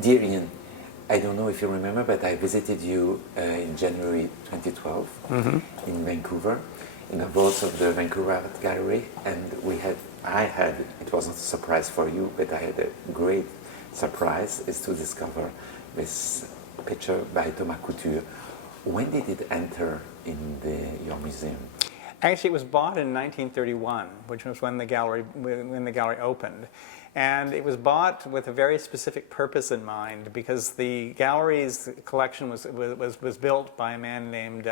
Dear Ian, I don't know if you remember, but I visited you in January 2012 in Vancouver, in the vaults of the Vancouver Art Gallery, and it wasn't a surprise for you, but I had a great surprise, is to discover this picture by Thom Couture. When did it enter in your museum? Actually, it was bought in 1931, which was when the gallery opened. And it was bought with a very specific purpose in mind, because the gallery's collection was built by a man named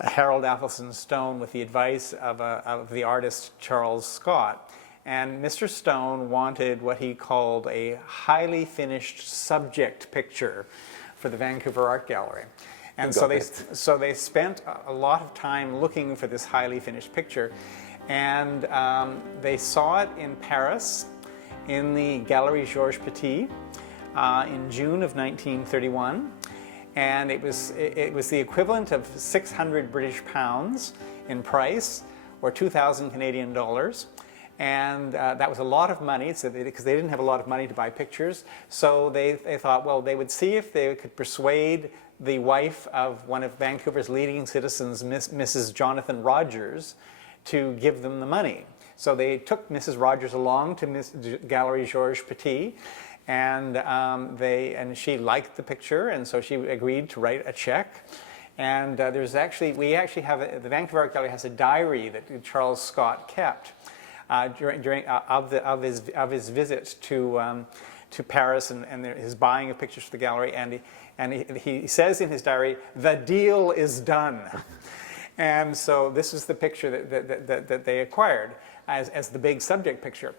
Harold Athelstan Stone with the advice of the artist Charles Scott. And Mr. Stone wanted what he called a highly finished subject picture for the Vancouver Art Gallery. And so they spent a lot of time looking for this highly finished picture. And they saw it in Paris, in the Gallery Georges Petit, in June of 1931. And it was the equivalent of 600 British pounds in price, or 2,000 Canadian dollars. And that was a lot of money, because they didn't have a lot of money to buy pictures. So they thought, well, they would see if they could persuade the wife of one of Vancouver's leading citizens, Mrs. Jonathan Rogers, to give them the money. So they took Mrs. Rogers along to Gallery Georges Petit, and she liked the picture, and so she agreed to write a check. And the Vancouver Art Gallery has a diary that Charles Scott kept of his visit to Paris and his buying of pictures for the gallery, and he says in his diary, "The deal is done." And so this is the picture that they acquired as the big subject picture.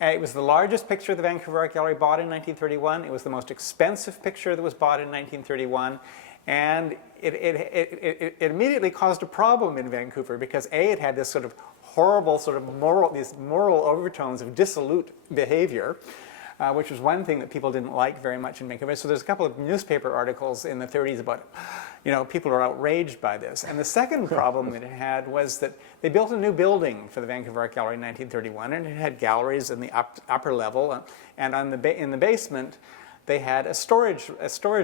It was the largest picture the Vancouver Art Gallery bought in 1931. It was the most expensive picture that was bought in 1931. And it immediately caused a problem in Vancouver, because it had this sort of horrible these moral overtones of dissolute behavior, which was one thing that people didn't like very much in Vancouver. So there's a couple of newspaper articles in the 30s about, people are outraged by this. And the second problem that it had was that they built a new building for the Vancouver Art Gallery in 1931, and it had galleries in the upper level, and in the basement they had a storage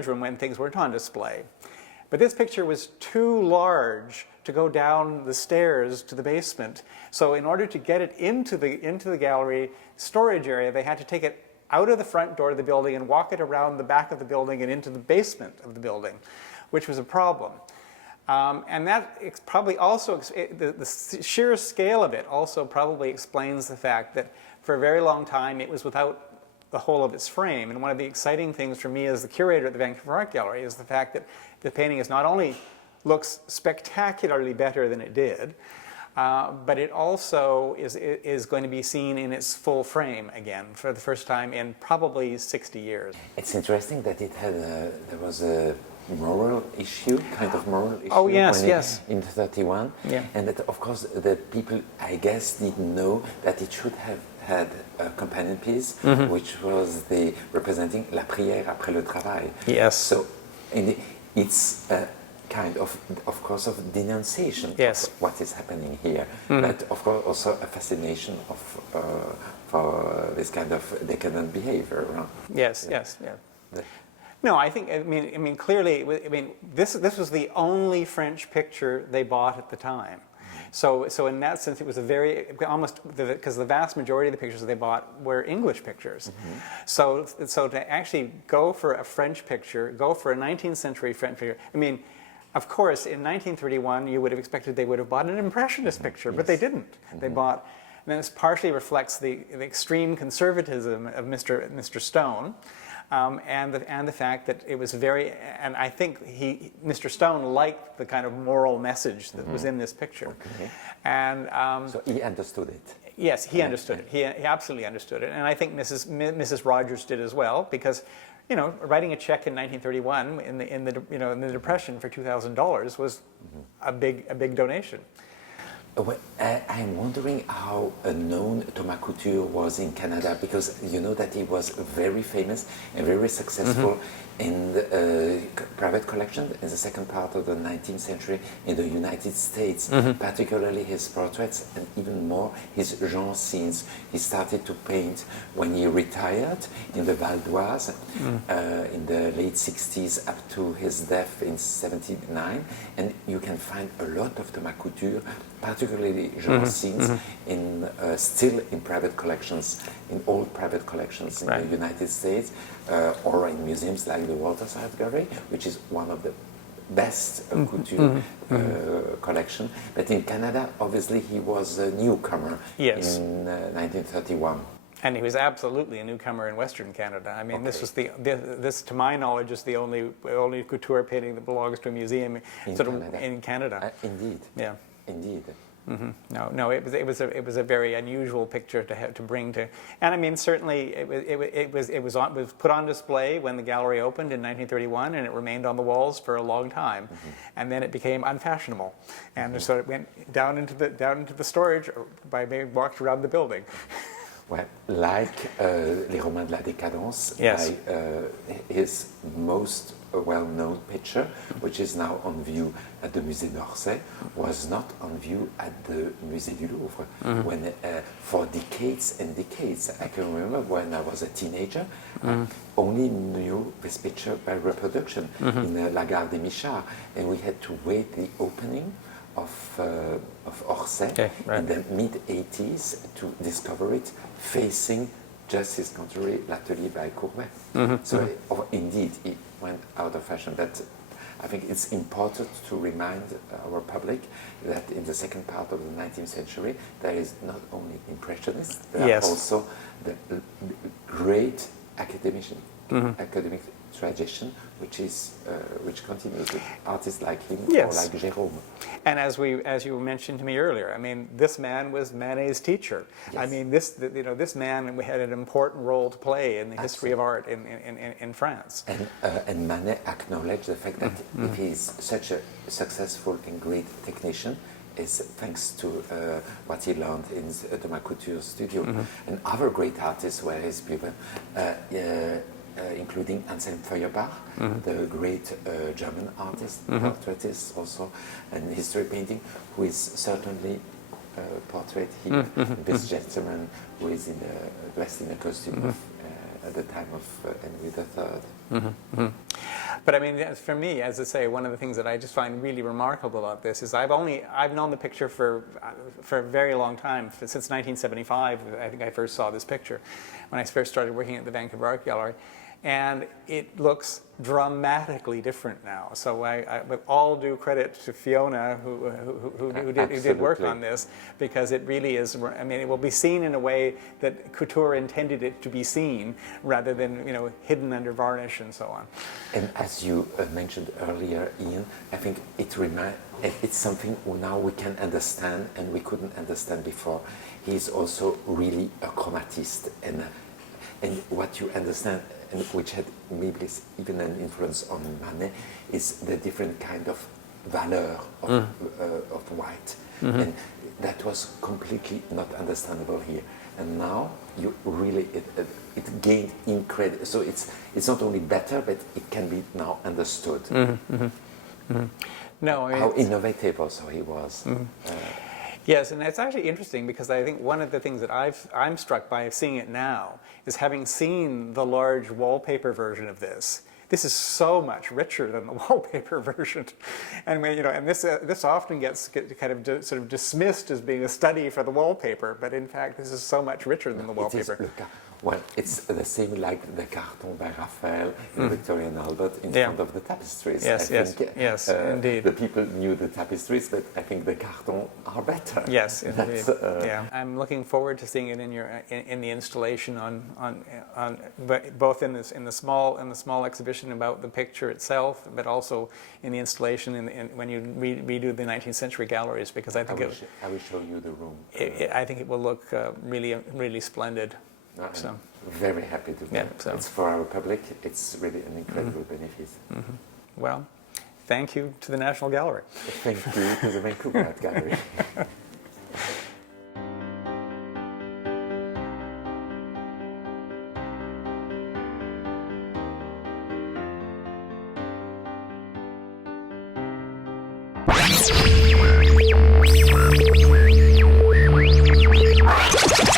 room when things weren't on display. But this picture was too large to go down the stairs to the basement. So in order to get it into the gallery storage area, they had to take it out of the front door of the building and walk it around the back of the building and into the basement of the building, which was a problem. And that probably also, the sheer scale of it also probably explains the fact that for a very long time it was without the whole of its frame. And one of the exciting things for me as the curator at the Vancouver Art Gallery is the fact that the painting is not only looks spectacularly better than it did, but it also is going to be seen in its full frame again for the first time in probably 60 years. It's interesting that there was a moral issue, Oh yes, yes. In 31, yeah. And that of course the people, I guess, didn't know that it should have had a companion piece, which was representing La Prière après le travail. Yes. So it's a kind of course, of denunciation yes. of what is happening here, but of course also a fascination for this kind of decadent behavior. Right? Yes, yes, yeah. No, I mean, clearly, this was the only French picture they bought at the time. So in that sense, it was because the vast majority of the pictures they bought were English pictures. So to actually go for a French picture, go for a 19th century French picture, of course, in 1931, you would have expected they would have bought an Impressionist picture, but they didn't. They bought, and this partially reflects the extreme conservatism of Mr. Stone. And the fact that it was and I think Mr. Stone liked the kind of moral message that was in this picture. Okay. And so he understood it. Yes, he understood it. He absolutely understood it, and I think Mrs. Rogers did as well, because writing a check in 1931 in the Depression for $2,000 was a big donation. Well, I'm wondering how known Thomas Couture was in Canada, because you know that he was very famous and very successful in the private collection in the second part of the 19th century in the United States, particularly his portraits and even more his genre scenes. He started to paint when he retired in the Val d'Oise in the late 60s up to his death in 79, and you can find a lot of Thomas Couture, particularly genre scenes, in still in private collections, in old private collections in the United States, or in museums like the Vancouver Art Gallery, which is one of the best couture collection. But in Canada, obviously, he was a newcomer in 1931. And he was absolutely a newcomer in Western Canada. I mean, this was this, to my knowledge, is the only couture painting that belongs to a museum in Canada. Indeed. Yeah. Indeed. No, it was a very unusual picture to bring to, and I mean certainly it was put on display when the gallery opened in 1931, and it remained on the walls for a long time, and then it became unfashionable, and so it went down into the storage by being walked around the building. Well, like Les Romains de la Décadence, his most well-known picture, which is now on view at the Musée d'Orsay, was not on view at the Musée du Louvre. When, for decades and decades, I can remember when I was a teenager, I only knew this picture by reproduction in La Gare des Michards, and we had to wait the opening of Orsay in the mid-80s to discover it facing just his contrary, L'Atelier by Courbet. So indeed, it went out of fashion. But I think it's important to remind our public that in the second part of the 19th century, there is not only Impressionists, there are also the great academic tradition, which continues with artists like him or like Jérôme. And as you mentioned to me earlier, I mean, this man was Manet's teacher. I mean, this man had an important role to play in the history of art in France. And Manet acknowledged the fact that if he's such a successful and great technician, is thanks to what he learned in Thomas Couture's studio. And other great artists were his pupils, including Anselm Feuerbach, the great German artist, portraitist also, and history painting, who is certainly portrait here. This gentleman who is dressed in a costume at the time of Henry III. But I mean, for me, as I say, one of the things that I just find really remarkable about this is I've known the picture for a very long time, since 1975. I think I first saw this picture when I first started working at the Vancouver Art Gallery. And it looks dramatically different now. So with all due credit to Fiona, who did work on this, because it really is, I mean, it will be seen in a way that Couture intended it to be seen, rather than, hidden under varnish and so on. And as you mentioned earlier, Ian, I think it's something now we can understand and we couldn't understand before. He's also really a chromatist, and what you understand, and which had maybe even an influence on Manet, is the different kind of valeur of white. And that was completely not understandable here. And now you really, it gained incredible, so it's not only better, but it can be now understood. No, how innovative also he was. Yes, and it's actually interesting because I think one of the things that I'm struck by seeing it now is having seen the large wallpaper version of this. This is so much richer than the wallpaper version, and and this often gets kind of sort of dismissed as being a study for the wallpaper, but in fact this is so much richer than the wallpaper. Well, it's the same like the carton by Raphael in Victoria and Albert in front of the tapestries. Yes, indeed. The people knew the tapestries, but I think the carton are better. Yes, indeed. I'm looking forward to seeing it in the installation both in the small exhibition about the picture itself, but also in the installation when you redo the 19th century galleries, because I think I will show you the room. I think it will look really splendid. So very happy to do it. It's for our public. It's really an incredible benefit. Well, thank you to the National Gallery. Thank you to the Vancouver Art Gallery.